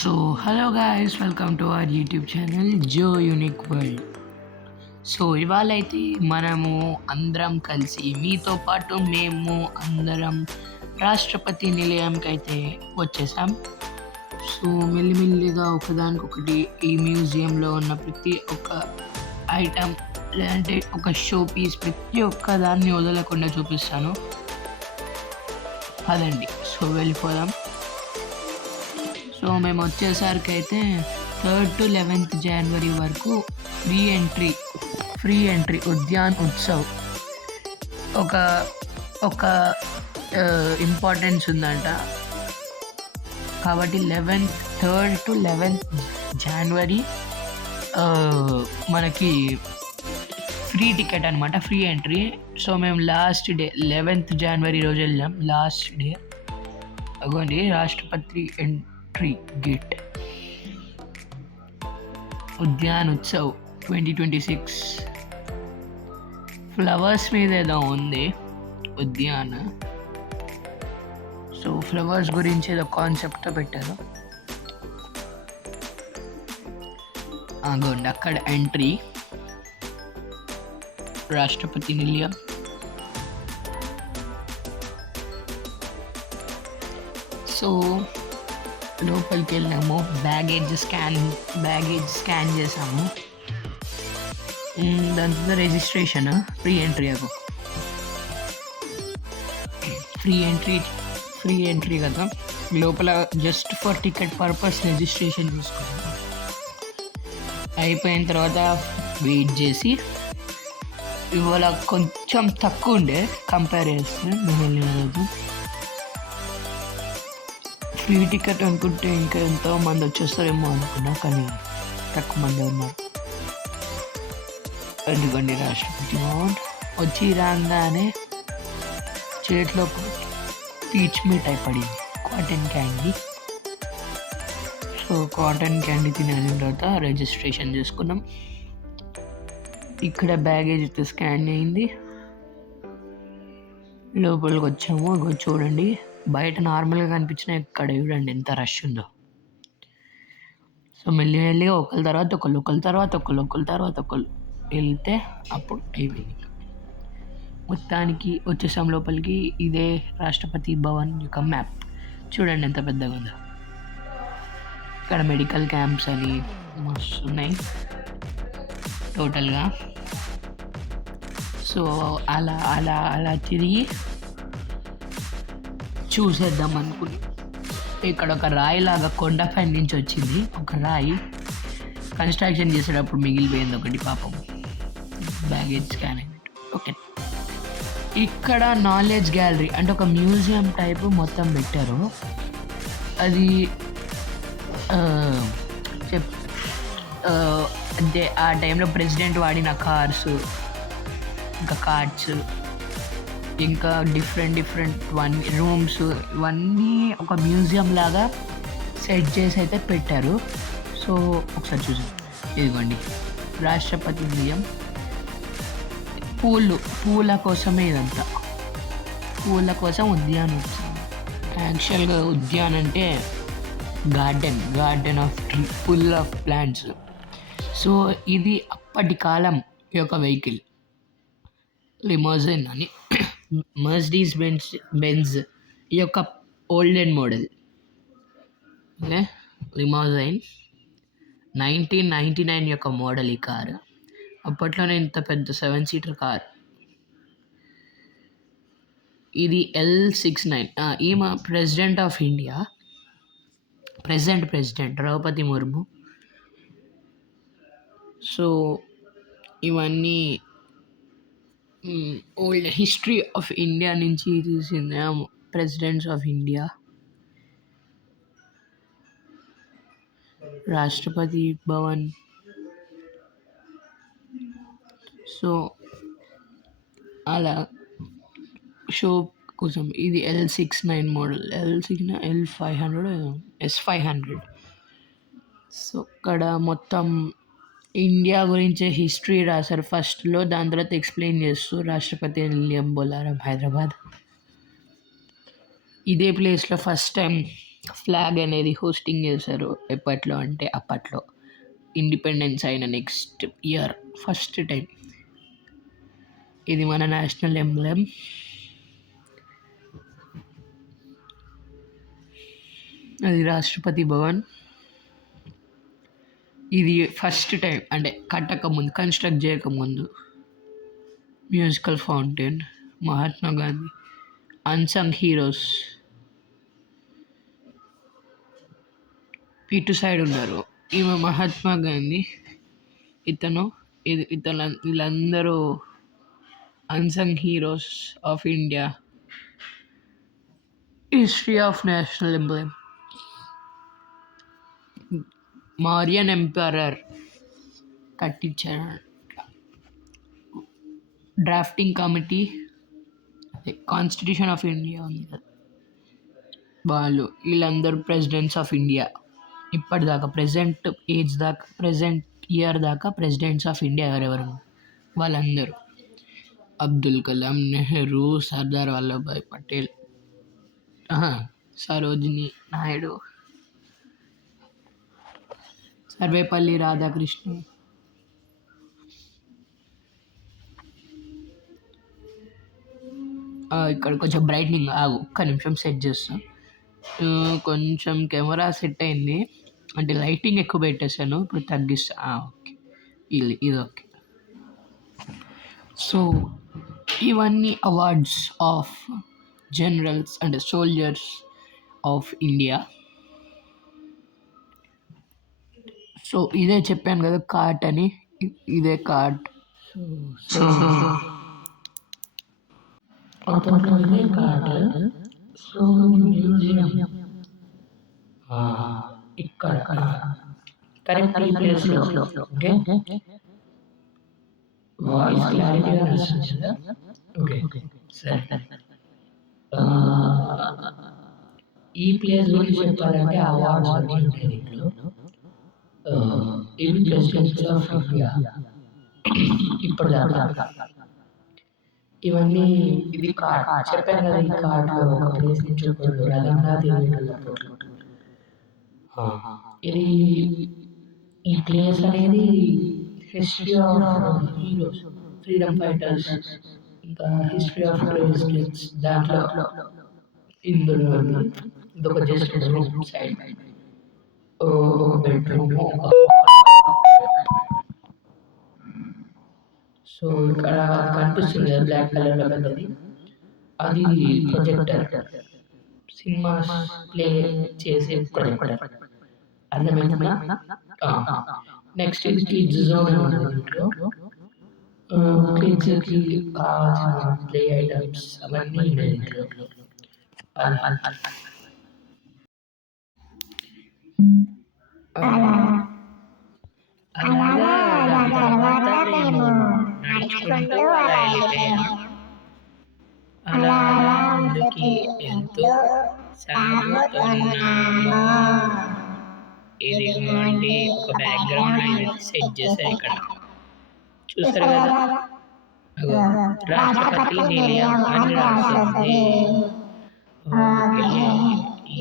So hello guys, welcome to our YouTube channel Jo unique world. So ఇవాళ అయితే మనము అందరం కలిసి మీతో పాటు మేము అందరం రాష్ట్రపతి నిలయంకి అయితే వచ్చేసాం. సో మెల్లిమెల్లిగా ఒకదానికొకటి ఈ మ్యూజియంలో ఉన్న ప్రతి ఒక్క ఐటమ్ లేదంటే ఒక షో పీస్ ప్రతి ఒక్క దాన్ని వదలకుండా చూపిస్తాను. అదండి, సో వెళ్ళిపోదాం. సో మేము వచ్చేసరికి అయితే 3rd to 11th జనవరి వరకు ఫ్రీ ఎంట్రీ ఉద్యాన్ ఉత్సవ్ ఒక ఒక ఇంపార్టెన్స్ ఉందంట. కాబట్టి 3rd to 11th జనవరి మనకి ఫ్రీ టికెట్ అనమాట, ఫ్రీ ఎంట్రీ. సో మేము లాస్ట్ డే 11th జనవరి రోజు వెళ్ళాం. లాస్ట్ డే అగోండి రాష్ట్రపతి entry gate, Udyan Utsav 2026. Flowers మీద ఏదో ఉంది ఉద్యాన్. సో ఫ్లవర్స్ గురించి ఏదో కాన్సెప్ట్తో పెట్టారు. అగోండి అక్కడ ఎంట్రీ రాష్ట్రపతి నిలయం. సో లోపలికి వెళ్ళాము, బ్యాగేజ్ స్కాన్ చేసాము. దాంతో రిజిస్ట్రేషన్ ఫ్రీ ఎంట్రీ కదా. లోపల just for ticket purpose registration చూసుకున్నాము. అయిపోయిన తర్వాత వెయిట్ చేసి, ఇవాళ కొంచెం తక్కువ ఉండే కంపేర్ చేస్తే మేము వెళ్ళిన రోజు. ఫ్రీ టికెట్ అనుకుంటే ఇంకా ఎంతో మంది వచ్చేస్తారేమో అనుకున్నా, కానీ తక్కువ మంది ఉన్నారు. ఎందుకండి రాష్ట్రపతి భవన్ వచ్చి రాగానే చేతిలో పీచ్ మిఠాయి పడింది, cotton candy. So cotton candy తినేసిన తర్వాత రిజిస్ట్రేషన్ చేసుకున్నాం. ఇక్కడ బ్యాగేజ్ అయితే స్కాన్ అయింది. లోపలికి వచ్చాము. చూడండి, బయట నార్మల్గా కనిపించిన ఇక్కడ చూడండి ఎంత రష్ ఉందో. సో మెల్లిగా ఒకరి తర్వాత ఒకళ్ళు వెళ్తే అప్పుడు అయిపోయింది. మొత్తానికి వచ్చేసాం లోపలికి. ఇదే రాష్ట్రపతి భవన్ యొక్క మ్యాప్ చూడండి ఎంత పెద్దగా ఉందో. ఇక్కడ మెడికల్ క్యాంప్స్ అని మస్తు ఉన్నాయి టోటల్గా. సో అలా అలా అలా తిరిగి చూసేద్దాం అనుకుని, ఇక్కడ ఒక రాయి లాగా కొండపై నుంచి వచ్చింది. ఒక రాయి కన్స్ట్రక్షన్ చేసేటప్పుడు మిగిలిపోయింది ఒకటి, పాపం. బ్యాగేజ్ స్కాన్ అయినట్టు. ఓకే, ఇక్కడ నాలెడ్జ్ గ్యాలరీ అంటే ఒక మ్యూజియం టైపు మొత్తం పెట్టారు. అది అంటే ఆ టైంలో ప్రెసిడెంట్ వాడిన కార్స్, ఇంకా కార్డ్స్, ఇంకా డిఫరెంట్ రూమ్స్, ఇవన్నీ ఒక మ్యూజియం లాగా సెట్ చేసి అయితే పెట్టారు. సో ఒకసారి చూసాం. ఇదిగోండి రాష్ట్రపతి నిలయం. పూల కోసమే ఇదంతా, పూల కోసం ఉద్యాన్ ఉత్సవం. యాక్చువల్గా ఉద్యాన్ అంటే garden of tree, full of plants. So ఇది అప్పటి కాలం యొక్క వెహికల్, లిమోజిన్ అని, మర్సిడీస్ బెంజ్ ఈ యొక్క ఓల్డెన్ మోడల్ లిమోజైన్ 1999 యొక్క మోడల్. ఈ కారు అప్పట్లోనే ఇంత పెద్ద 7-seater కార్. ఇది L69. ఈమె president of India, president Draupadi Murmu. So ఇవన్నీ ఓల్డ్ హిస్టరీ ఆఫ్ ఇండియా నుంచి తీసింది, presidents of India. Rashtrapati Bhavan. So అలా షో కోసం ఇది L69 model, L500 S500. So ఇక్కడ మొత్తం ఇండియా గురించి హిస్టరీ రాశారు ఫస్ట్లో, దాని తర్వాత ఎక్స్ప్లెయిన్ చేస్తూ రాష్ట్రపతి నిలయం, బొల్లారం, హైదరాబాద్. ఇదే ప్లేస్లో ఫస్ట్ టైం ఫ్లాగ్ అనేది హోస్టింగ్ చేశారు. ఎప్పట్లో అంటే అప్పట్లో ఇండిపెండెన్స్ అయిన నెక్స్ట్ ఇయర్ ఫస్ట్ టైం. ఇది మన నేషనల్ ఎంబ్లెమ్. అది రాష్ట్రపతి భవన్. ఇది ఫస్ట్ టైం అంటే కట్టకముందు, కన్స్ట్రక్ట్ చేయకముందు. Musical fountain, Mahatma Gandhi, unsung heroes ఇటు సైడ్ ఉన్నారు. ఈమె మహాత్మా గాంధీ, వీళ్ళందరూ unsung heroes of India. History of national emblem. Mauryan emperor కట్టించారు. డ్రాఫ్టింగ్ కమిటీ, అదే కాన్స్టిట్యూషన్ ఆఫ్ ఇండియా ఉంది కదా, వీళ్ళందరూ ప్రెసిడెంట్స్ ఆఫ్ ఇండియా. ఇప్పటిదాకా ప్రెజెంట్ ఇయర్ దాకా ప్రెసిడెంట్స్ ఆఫ్ ఇండియా ఎవరెవరు వాళ్ళందరూ: అబ్దుల్ కలాం, నెహ్రూ, సర్దార్ వల్లభాయ్ పటేల్, సరోజిని నాయుడు, సర్వేపల్లి రాధాకృష్ణ. ఇక్కడ కొంచెం బ్రైట్నింగ్ ఒక్క నిమిషం సెట్ చేస్తా. కొంచెం కెమెరా సెట్ అయింది, అంటే లైటింగ్ ఎక్కువ పెట్టేశాను, ఇప్పుడు తగ్గిస్తా. ఓకే, ఇది ఓకే. సో ఇవన్నీ అవార్డ్స్ ఆఫ్ జనరల్స్ అంటే సోల్జర్స్ ఆఫ్ ఇండియా. సో ఇదే చెప్పాను కదా కార్ట్ అని, ఇదే కార్ట్. అప్పట్లో ఇదే కార్ట్. సో మ్యూజియం ఇక్కడ కరెక్ట్ ఈ ప్లేస్లో. ఓకే, వాయిస్ క్లారిటీగా వస్తుంది. ఓకే, సరే. ఈ ప్లేస్ గురించి చెప్పాలంటే అవార్డ్స్ అన్నీ ఉంటాయి దీంట్లో. ఇవి ప్రెసిడెన్సీ ఆఫ్ ఇండియా ఇప్పటిదాకా. ఇవన్నీ ఇది కార్డ్ చెప్పాను కదా, ఈ కార్డులో ఒక ప్లేస్ నుంచి ఒకళ్ళు రథంగా తిరిగేటప్పుడు. ఇది ఈ ప్లేస్ అనేది history of heroes, freedom fighters, ఇంకా హిస్టరీ ఆఫ్ ప్రెసిడెంట్స్ దాంట్లో ఇందులో ఇదొక జస్ట్ రూమ్ సైడ్, ఒక బెడ్రూమ్. సో ఇక్కడ కనిపిస్తుంది కదా బ్లాక్ కలర్లో పెద్దది, అది ప్రొజెక్టర్, సినిమా ప్లే చేసే ప్రొజెక్టర్. అర్థమైందా? నెక్స్ట్ ఇది కిడ్స్ జోన్ ఉంది. దీంట్లో కిడ్స్కి కావాల్సిన ప్లే ఐటమ్స్ అవన్నీ ఉన్నాయి దీంట్లో. అలాగా దాని తర్వాత మేము నడుచుకుంటూ అలా వెళ్ళిపోయాము. అలా ముందుకి ఎంతో సాగుతున్నాము. ఇదిగోండి ఒక బ్యాక్గ్రౌండ్ అయితే సెట్ చేశారు ఇక్కడ, చూసారు కదా, రాష్ట్రపతి నిలయం అని రాస్తుంది.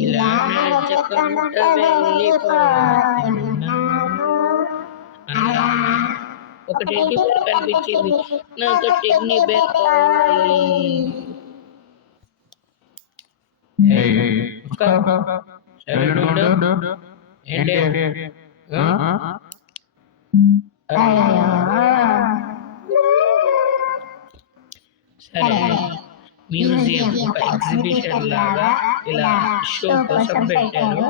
ఇలా నడుచుకుంటూ వెళ్ళిపోతున్నాము. అలా ఒక టెడ్డీ బేర్ కనిపించింది, నాకు టెడ్డీ బేర్ కావాలి. సరే, మ్యూజియం ఒక ఎగ్జిబిషన్ లాగా ఇలా షో కోసం పెట్టారు.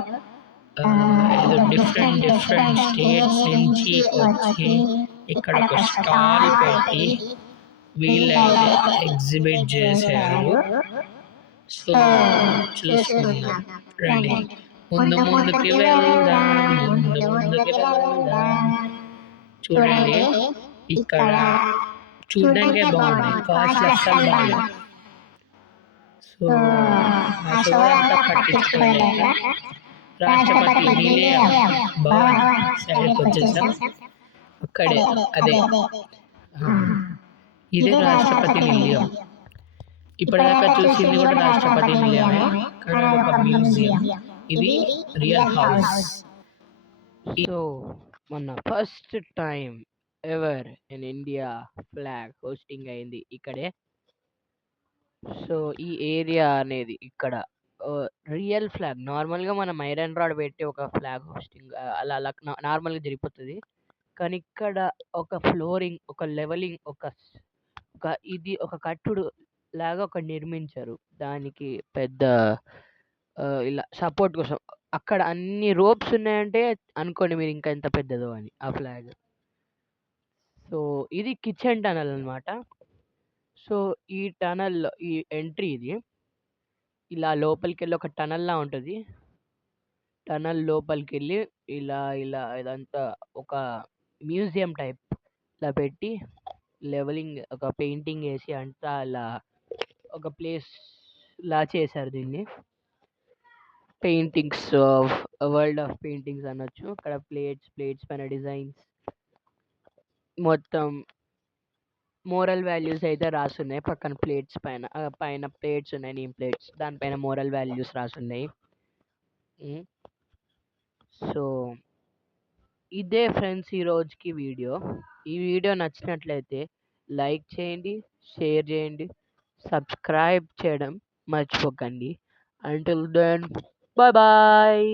ఏదో డిఫరెంట్ స్టేట్స్ నుంచి వచ్చి ఇక్కడ ఒక స్టాల్ పెట్టి వీళ్ళైతే ఎగ్జిబిట్ చేశారు. సో చూసుకుందాం రండి, ముందుకి వెళ్దాం. చూడండి, ఇక్కడ చూడడానికే బాగున్నాయి, కాస్ట్ అస్సలు బాగా. సో ఆ షో అంతా పట్టించుకోలేక రాష్ట్రపతి నిలయం భవన్ సైడ్కి వచ్చేసాం. అక్కడే అదే ఇదే రాష్ట్రపతి నిలయం. ఇప్పటిదాకా చూసింది కూడా రాష్ట్రపతి నిలయమే, కానీ అది ఒక మ్యూజియం. ఇది రియల్ హౌస్. సో మన first time ever in India flag hosting అయింది ఇక్కడే. సో ఈ ఏరియా అనేది ఇక్కడ రియల్ ఫ్లాగ్, నార్మల్గా మనం ఐరన్ రాడ్ పెట్టి ఒక ఫ్లాగ్ హోస్టింగ్ అలా అలా నార్మల్గా జరిగిపోతుంది. కానీ ఇక్కడ ఒక ఫ్లోరింగ్, ఒక లెవెలింగ్, ఒక ఇది ఒక కట్టుడు లాగా ఒక నిర్మించారు. దానికి పెద్ద ఇలా సపోర్ట్ కోసం అక్కడ అన్ని రోప్స్ ఉన్నాయంటే అనుకోండి మీరు ఇంకా ఎంత పెద్దదో అని ఆ ఫ్లాగ్. సో ఇది కిచెన్ టనల్ అన్నమాట. సో ఈ టనల్, ఈ ఎంట్రీ ఇది ఇలా లోపలికెళ్ళి ఒక టనల్‌లా ఉంటది. టనల్ లోపలికెళ్ళి ఇలా ఇలా ఇదంతా ఒక మ్యూజియం టైప్ ఇలా పెట్టి లెవెలింగ్ ఒక పెయింటింగ్ ఏసి అంతా అలా ఒక ప్లేస్‌లా చేశారు దీన్ని. Paintings of world of paintings అనొచ్చు. అక్కడ ప్లేట్స్ పైన డిజైన్స్, మొత్తం మోరల్ వాల్యూస్ అయితే రాసున్నాయి. పక్కన ప్లేట్స్ పైన పైన ప్లేట్స్ ఉన్నాయి, నేమ్ ప్లేట్స్. దానిపైన మోరల్ వాల్యూస్ రాసున్నాయి. హ్మ్. సో ఇదే ఫ్రెండ్స్ ఈ రోజుకి వీడియో. ఈ వీడియో నచ్చినట్లయితే లైక్ చేయండి, షేర్ చేయండి, సబ్స్క్రైబ్ చేయడం మర్చిపోకండి. Until then, bye bye.